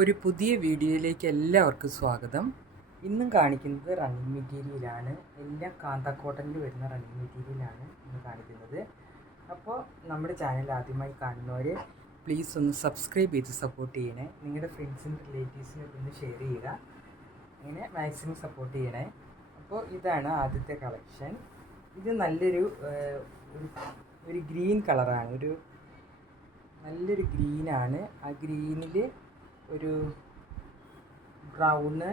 ഒരു പുതിയ വീഡിയോയിലേക്ക് എല്ലാവർക്കും സ്വാഗതം. ഇന്നും കാണിക്കുന്നത് റണ്ണിങ് മെറ്റീരിയലാണ്. എല്ലാം കാന്ത കോട്ടണിൽ വരുന്ന റണ്ണിങ് മെറ്റീരിയലാണ് ഇന്ന് കാണിക്കുന്നത്. അപ്പോൾ നമ്മുടെ ചാനൽ ആദ്യമായി കാണുന്നവർ പ്ലീസ് ഒന്ന് സബ്സ്ക്രൈബ് ചെയ്ത് സപ്പോർട്ട് ചെയ്യണേ. നിങ്ങളുടെ ഫ്രണ്ട്സിനും റിലേറ്റീവ്സിനൊക്കെ ഒന്ന് ഷെയർ ചെയ്യുക. അങ്ങനെ മാക്സിമം സപ്പോർട്ട് ചെയ്യണേ. അപ്പോൾ ഇതാണ് ആദ്യത്തെ കളക്ഷൻ. ഇത് നല്ലൊരു ഒരു ഗ്രീൻ കളറാണ്, നല്ലൊരു ഗ്രീനാണ്. ആ ഗ്രീനിൽ ഒരു ബ്രൗണ്,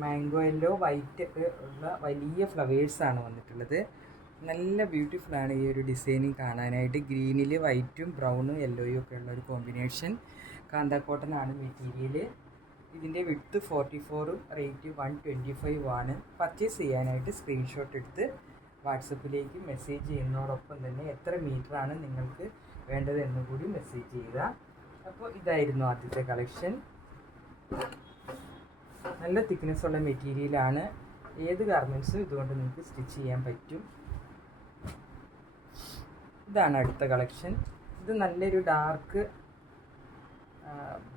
മാംഗോ യെല്ലോ, വൈറ്റ് ഒക്കെ ഉള്ള വലിയ ഫ്ലവേഴ്സാണ് വന്നിട്ടുള്ളത്. നല്ല ബ്യൂട്ടിഫുള്ളാണ് ഈ ഒരു ഡിസൈനിങ് കാണാനായിട്ട്. ഗ്രീനിൽ വൈറ്റും ബ്രൗണും യെല്ലോയും ഒക്കെ ഉള്ള ഒരു കോമ്പിനേഷൻ. കാന്ത കോട്ടൺ ആണ് മെറ്റീരിയൽ. ഇതിൻ്റെ വിഡ്ത്ത് 44ഉം റേറ്റ് 125 ആണ്. പർച്ചേസ് ചെയ്യാനായിട്ട് സ്ക്രീൻഷോട്ട് എടുത്ത് വാട്സപ്പിലേക്ക് മെസ്സേജ് ചെയ്യുന്നതോടൊപ്പം തന്നെ എത്ര മീറ്ററാണ് നിങ്ങൾക്ക് വേണ്ടത് എന്നും കൂടി മെസ്സേജ് ചെയ്യുക. അപ്പോൾ ഇതായിരുന്നു ആദ്യത്തെ കളക്ഷൻ. നല്ല തിക്നെസ് ഉള്ള മെറ്റീരിയലാണ്. ഏത് ഗാർമെൻറ്റ്സും ഇതുകൊണ്ട് നിങ്ങൾക്ക് സ്റ്റിച്ച് ചെയ്യാൻ പറ്റും. ഇതാണ് അടുത്ത കളക്ഷൻ. ഇത് നല്ലൊരു ഡാർക്ക്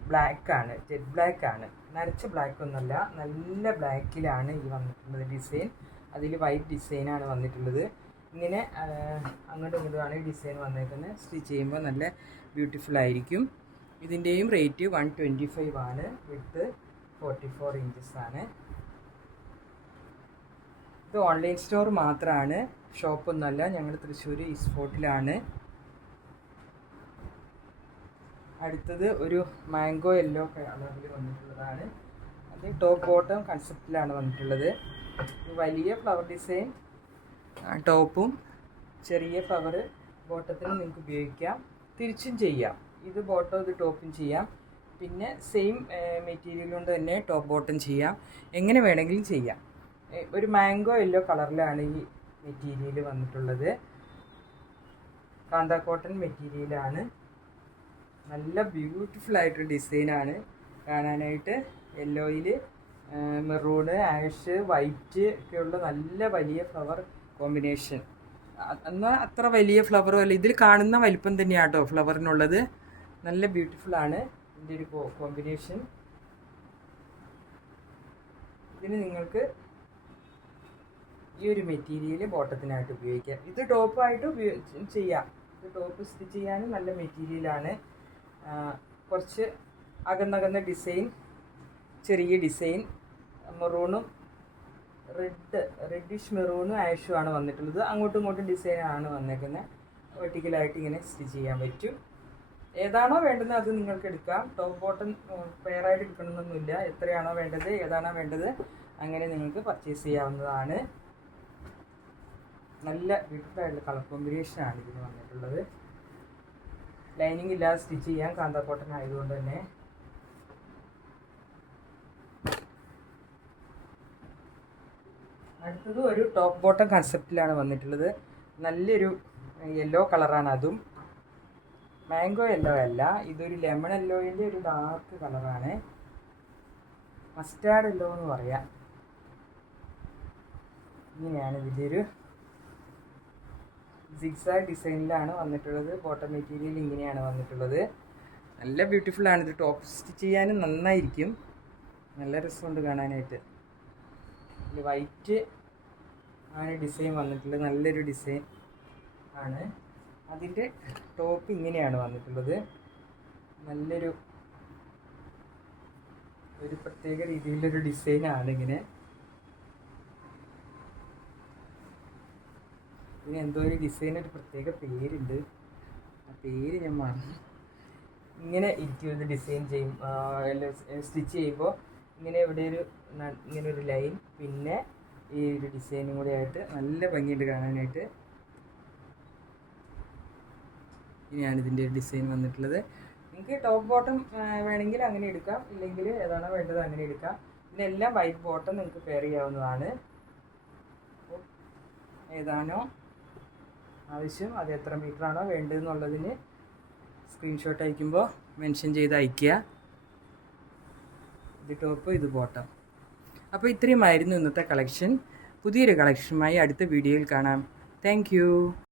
ബ്ലാക്കാണ്, ജെറ്റ് ബ്ലാക്കാണ്. നരച്ച ബ്ലാക്ക് ഒന്നുമല്ല, നല്ല ബ്ലാക്കിലാണ് ഈ വന്നിട്ടുള്ളത് ഡിസൈൻ. അതിൽ വൈറ്റ് ഡിസൈനാണ് വന്നിട്ടുള്ളത്. ഇങ്ങനെ അങ്ങോട്ടും ഇങ്ങോട്ടുമാണ് ഈ ഡിസൈൻ വന്നേക്കുന്നത്. സ്റ്റിച്ച് ചെയ്യുമ്പോൾ നല്ല ബ്യൂട്ടിഫുൾ ആയിരിക്കും. ഇതിൻ്റെയും റേറ്റ് 125 ആണ്. വിഡ്ത്ത് 44 ഇഞ്ചസ് ആണ്. ഇത് ഓൺലൈൻ സ്റ്റോർ മാത്രമാണ്, ഷോപ്പൊന്നുമല്ല. ഞങ്ങൾ തൃശ്ശൂർ ഈസ്റ്റ് ഫോർട്ടിലാണ്. അടുത്തത് ഒരു മാംഗോ യെല്ലോ കളറിൽ വന്നിട്ടുള്ളതാണ്. അത് ടോപ്പ് ബോട്ടം കൺസെപ്റ്റിലാണ് വന്നിട്ടുള്ളത്. വലിയ ഫ്ലവർ ഡിസൈൻ ടോപ്പും ചെറിയ ഫ്ലവർ ബോട്ടത്തിനും നിങ്ങൾക്ക് ഉപയോഗിക്കാം. തിരിച്ചും ചെയ്യാം. ഇത് ബോട്ടം ഇത് ടോപ്പും ചെയ്യാം. പിന്നെ സെയിം മെറ്റീരിയൽ കൊണ്ട് തന്നെ ടോപ്പ് ബോട്ടം ചെയ്യാം. എങ്ങനെ വേണമെങ്കിലും ചെയ്യാം. ഒരു മാംഗോ യെല്ലോ കളറിലാണ് ഈ മെറ്റീരിയൽ വന്നിട്ടുള്ളത്. കാന്ത കോട്ടൺ മെറ്റീരിയലാണ്. നല്ല ബ്യൂട്ടിഫുൾ ആയിട്ടൊരു ഡിസൈനാണ് കാണാനായിട്ട്. യെല്ലോയിൽ മെറൂണ്, ആഷ്, വൈറ്റ് ഒക്കെയുള്ള നല്ല വലിയ ഫ്ലവർ കോമ്പിനേഷൻ. എന്നാൽ അത്ര വലിയ ഫ്ലവറും അല്ല, ഇതിൽ കാണുന്ന വലിപ്പം തന്നെയാണ് കേട്ടോ ഫ്ലവറിനുള്ളത്. നല്ല ബ്യൂട്ടിഫുള്ളാണ് ഇതിൻ്റെ ഒരു കോമ്പിനേഷൻ. ഇതിന് നിങ്ങൾക്ക് ഈ ഒരു മെറ്റീരിയൽ ബോട്ടത്തിനായിട്ട് ഉപയോഗിക്കാം. ഇത് ടോപ്പായിട്ട് ചെയ്യാം. ഇത് ടോപ്പ് സ്റ്റിച്ച് ചെയ്യാനും നല്ല മെറ്റീരിയലാണ്. കുറച്ച് അകന്നകന്ന ഡിസൈൻ, ചെറിയ ഡിസൈൻ, മെറൂണും റെഡിഷ് മെറൂണും ആഷും ആണ് വന്നിട്ടുള്ളത്. അങ്ങോട്ടും ഇങ്ങോട്ടും ഡിസൈനാണ് വന്നേക്കുന്നത്. വെർട്ടിക്കലായിട്ട് ഇങ്ങനെ സ്റ്റിച്ച് ചെയ്യാൻ പറ്റും. ഏതാണോ വേണ്ടത് അത് നിങ്ങൾക്ക് എടുക്കാം. ടോപ്പ് ബോട്ടം പെയറായിട്ട് എടുക്കണമെന്നൊന്നുമില്ല. എത്രയാണോ വേണ്ടത്, ഏതാണോ വേണ്ടത് അങ്ങനെ നിങ്ങൾക്ക് പർച്ചേസ് ചെയ്യാവുന്നതാണ്. നല്ല ബ്യൂട്ടിഫുൾ ആയിട്ടുള്ള കളർ കോമ്പിനേഷനാണ് ഇതിന് വന്നിട്ടുള്ളത്. ലൈനിങ് ഇല്ലാതെ സ്റ്റിച്ച് ചെയ്യാൻ കാന്ത കോട്ടൺ ആയതുകൊണ്ട് തന്നെ. അടുത്തത് ഒരു ടോപ്പ് ബോട്ടം കൺസെപ്റ്റിലാണ് വന്നിട്ടുള്ളത്. നല്ലൊരു യെല്ലോ കളറാണ്. അതും മാംഗോ യെല്ലോ അല്ല, ഇതൊരു ലെമൺ യെല്ലോയിൻ്റെ ഒരു ഡാർക്ക് കളറാണ്. മസ്റ്റാർഡ് യെല്ലോ എന്ന് പറയാം. ഇങ്ങനെയാണ് ഇതിൻ്റെ ഒരു സിഗ്സാഗ് ഡിസൈനിലാണ് വന്നിട്ടുള്ളത്. ബോട്ടം മെറ്റീരിയൽ ഇങ്ങനെയാണ് വന്നിട്ടുള്ളത്. നല്ല ബ്യൂട്ടിഫുള്ളാണ്. ഇത് ടോപ്പ് സ്റ്റിച്ച് ചെയ്യാനും നന്നായിരിക്കും. നല്ല രസമുണ്ട് കാണാനായിട്ട്. ഇതിൽ വൈറ്റ് ആണ് ഡിസൈൻ വന്നിട്ടുള്ളത്. നല്ലൊരു ഡിസൈൻ ആണ്. അതിൻ്റെ ടോപ്പ് ഇങ്ങനെയാണ് വന്നിട്ടുള്ളത്. നല്ലൊരു പ്രത്യേക രീതിയിലൊരു ഡിസൈനാണ്. ഇങ്ങനെ ഇതിന് എന്തോ ഒരു ഡിസൈൻ, ഒരു പ്രത്യേക പേരുണ്ട്. ആ പേര് ഞാൻ മറന്നു. ഇങ്ങനെ ഇരിക്കും ഇത് ഡിസൈൻ ചെയ്യും. സ്റ്റിച്ച് ചെയ്യുമ്പോൾ ഇങ്ങനെ ഇങ്ങനെ ഒരു ലൈൻ, പിന്നെ ഈ ഒരു ഡിസൈനും കൂടെ ആയിട്ട് നല്ല ഭംഗിയുണ്ട് കാണാനായിട്ട്. ഇങ്ങനെയാണ് ഇതിൻ്റെ ഡിസൈൻ വന്നിട്ടുള്ളത്. നിങ്ങൾക്ക് ടോപ്പ് ബോട്ടം വേണമെങ്കിൽ അങ്ങനെ എടുക്കാം, ഇല്ലെങ്കിൽ ഏതാണോ വേണ്ടത് അങ്ങനെ എടുക്കാം. ഇതിനെല്ലാം വൈറ്റ് ബോട്ടം നിങ്ങൾക്ക് പെയർ ചെയ്യാവുന്നതാണ്. ഏതാണോ ആവശ്യം, അത് എത്ര മീറ്ററാണോ വേണ്ടതെന്നുള്ളതിന് സ്ക്രീൻഷോട്ട് അയക്കുമ്പോൾ മെൻഷൻ ചെയ്ത് അയയ്ക്കുക. ഇത് ടോപ്പ്, ഇത് ബോട്ടം. അപ്പോൾ ഇത്രയുമായിരുന്നു ഇന്നത്തെ കളക്ഷൻ. പുതിയൊരു കളക്ഷനുമായി അടുത്ത വീഡിയോയിൽ കാണാം. താങ്ക്